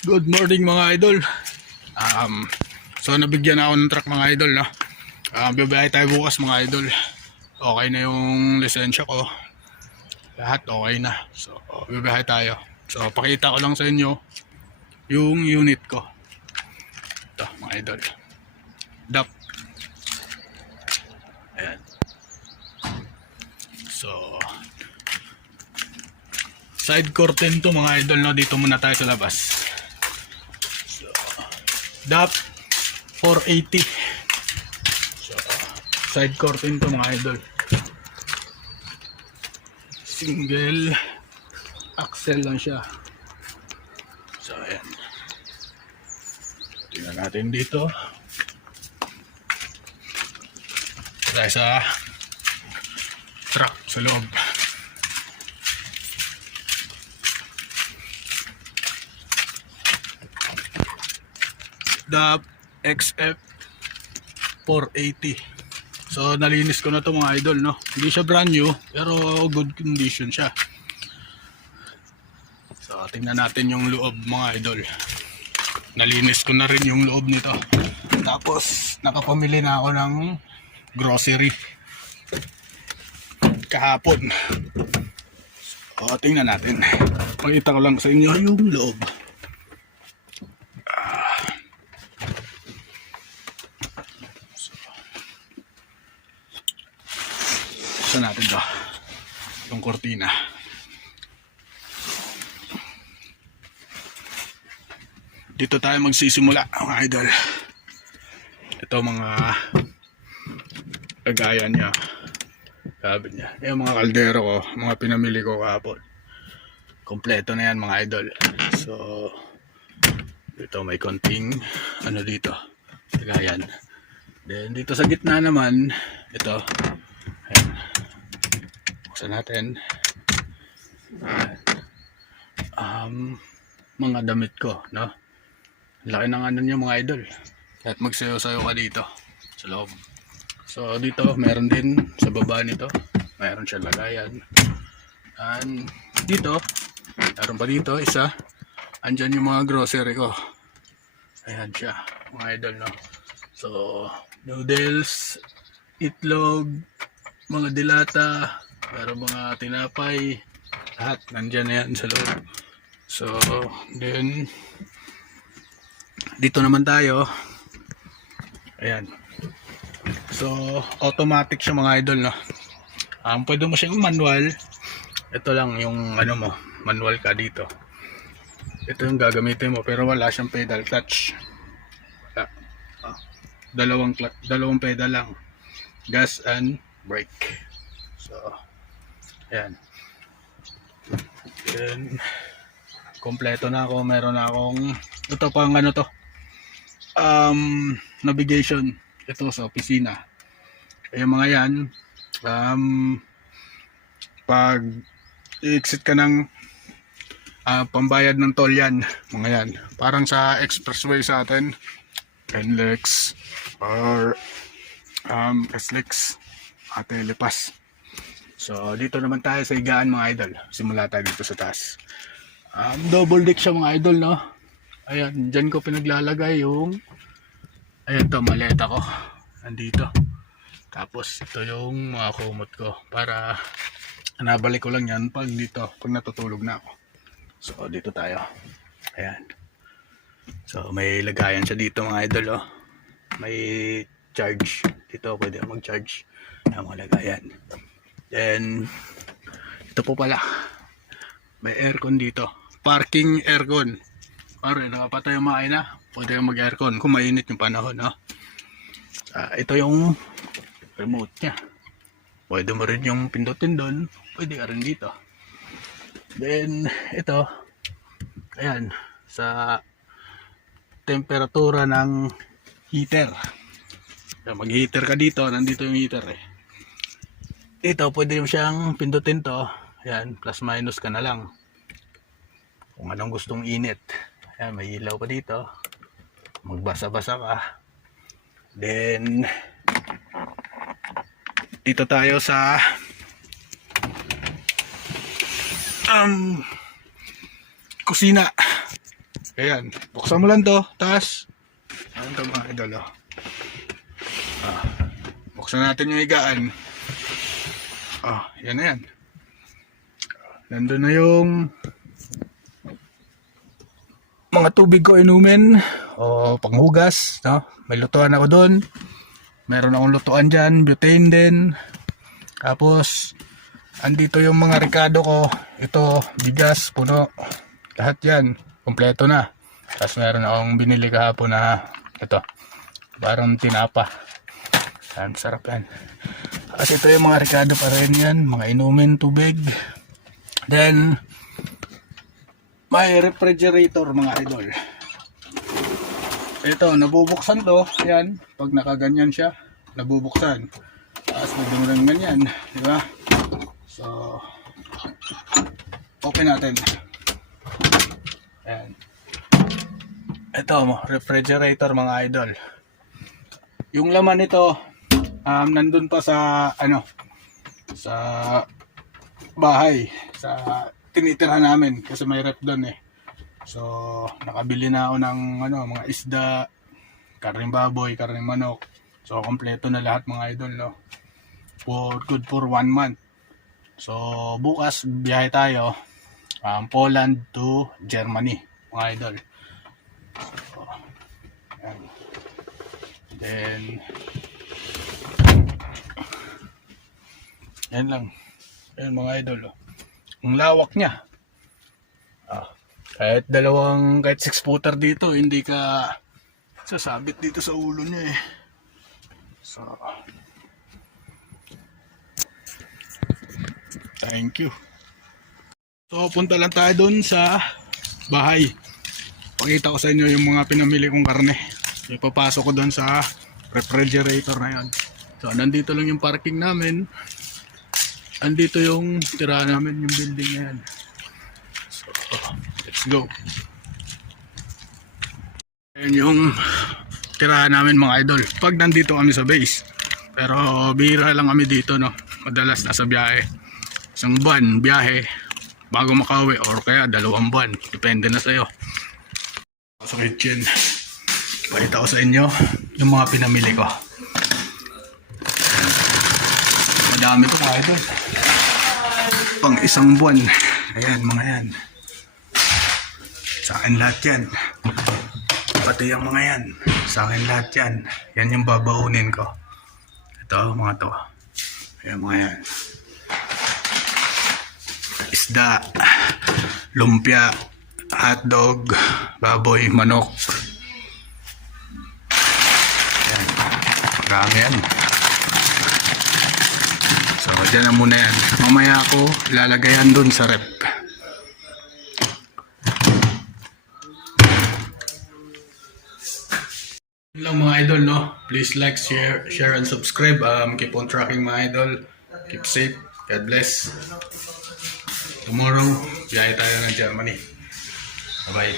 Good morning mga idol. So nabigyan ako ng truck mga idol, no? Bibiyahe tayo bukas mga idol. Okay na yung lisensya ko. Lahat okay na. So bibiyahe tayo. So pakita ko lang sa inyo yung unit ko. Ito mga idol. DAP. Ayan. So side curtain to mga idol, no? Dito muna tayo sa labas. DAP 480. So, side curtain to mga idol. Single axle lang siya. So ayan. Tingnan natin dito. Tayo sa truck sa loob. DAP XF 480. So nalinis ko na to mga idol, no? Hindi siya brand new pero good condition siya. So tingnan natin yung loob mga idol. Nalinis ko na rin yung loob nito. Tapos nakapamili na ako ng grocery kahapon. So tingnan natin. Pakita ko lang sa inyo yung loob. Natin to yung kortina. Dito tayo magsisimula mga idol. Ito mga lagayan niya, sabi niya yung mga kaldero ko, mga pinamili ko kahapon, kompleto na yan mga idol. So dito may konting ano dito lagayan. Then dito sa gitna naman ito, natin mga damit ko, no? Laki ng ano niya mga idol, at magsayo-sayo ka dito sa loob. So dito meron din sa baba nito, meron siya lagayan. And dito meron pa dito isa, andyan yung mga grocery ko. Ayan siya mga idol, no? So noodles, itlog, mga dilata, pero mga tinapay, lahat nandyan na yan sa loob. So then dito naman tayo. Ayan. So automatic siya mga idol, no? Pwede mo siyang manual. Ito lang yung ano mo, manual ka dito. Ito yung gagamitin mo pero wala siyang pedal clutch. Wala. Dalawang pedal lang, gas and brake. So ayan. Then kompleto na ako. Meron na akong ito pang ano to, navigation ito sa opisina. Kaya mga yan, pag i-exit ka ng pambayad ng toll yan mga yan, parang sa expressway sa atin, NLEX or SLEX at Telepass. So dito naman tayo sa higaan mga idol. Simula tayo dito sa taas. Double deck siya mga idol, no? Ayan, dyan ko pinaglalagay yung, ayan to, maleta ko nandito. Tapos ito yung mga kumot ko, para nabalik ko lang yan pag dito, pag natutulog na ako. So dito tayo. Ayan. So may lagayan siya dito mga idol, oh. May charge dito, pwede mag-charge ng mga lagayan. Then ito po pala, may aircon dito, parking aircon. Pare, nakapatay yung makina, pwede kang mag-aircon kung mainit yung panahon, no? Ito yung remote nya, pwede mo rin yung pindutin doon, pwede ka rin dito. Then ito, ayan, sa temperatura ng heater. Mag heater ka dito, nandito yung heater eh. Ito pwede mo siyang pindutin to. Ayan, plus minus ka na lang kung anong gustong init. Ayan, may ilaw pa dito, magbasa-basa ka. Then dito tayo sa kusina. Ayan, buksan mo lang to, taas. Ayan to mga idol, oh. Buksan natin yung higaan. Yan na yan. Nandun na yung mga tubig ko inumin o panghugas, no? May lutuan ako doon. Meron akong lutuan dyan, butane din. Tapos andito yung mga rekado ko. Ito, bigas, puno. Lahat yan, kompleto na. Tapos meron akong binili kahapon na ito, parang tinapa. Yan, sarap yan. Tapos ito yung mga rekado pa rin yan, mga inumin, tubig. Then may refrigerator mga idol. Ito, nabubuksan to. Yan, pag nakaganyan siya, nabubuksan. Tapos nagdumulang ganyan, di ba? So, open natin. Yan. Ito, refrigerator mga idol. Yung laman nito, nandun pa sa, sa bahay, sa tinitira namin kasi may rep doon eh. So, nakabili na ako ng mga isda, karning baboy, karning manok. So, kompleto na lahat mga idol, no? Good for 1 month. So, bukas biyahe tayo Poland to Germany, mga idol. So, yan. Then yan lang. Yan mga idol, oh. Ang lawak niya. Kahit 6 footer dito, hindi ka sasabit dito sa ulo niya eh. So, thank you. So, punta lang tayo dun sa bahay. Pakita ko sa inyo yung mga pinamili kong karne. Ipapasok ko dun sa refrigerator na yan. So, nandito lang yung parking namin. Andito yung tirahan namin, yung building na yan. So, let's go. Ayan yung tirahan namin mga idol. Pag nandito kami sa base. Pero bihira lang kami dito, no. Madalas nasa biyahe. 1 buwan biyahe bago makauwi or kaya 2 buwan. Depende na sa'yo. Sa kitchen. Pakita ko sa inyo yung mga pinamili ko. Madami ko mga idol. Pang 1 buwan. Ayan mga yan. Sa akin lahat yan. Pati yung mga yan. Sa akin lahat yan. Yan yung babaunin ko. Ito mga to. Ayan mga yan. Isda. Lumpia. Hotdog. Baboy. Manok. Ayan. Marami yan. So, dyan na muna yan. Mamaya ako ilalagayan dun sa rep. Yun lang mga idol, no? Please like, share, and subscribe. Keep on tracking mga idol. Keep safe. God bless. Tomorrow, biyahe tayo ng Germany. Bye-bye.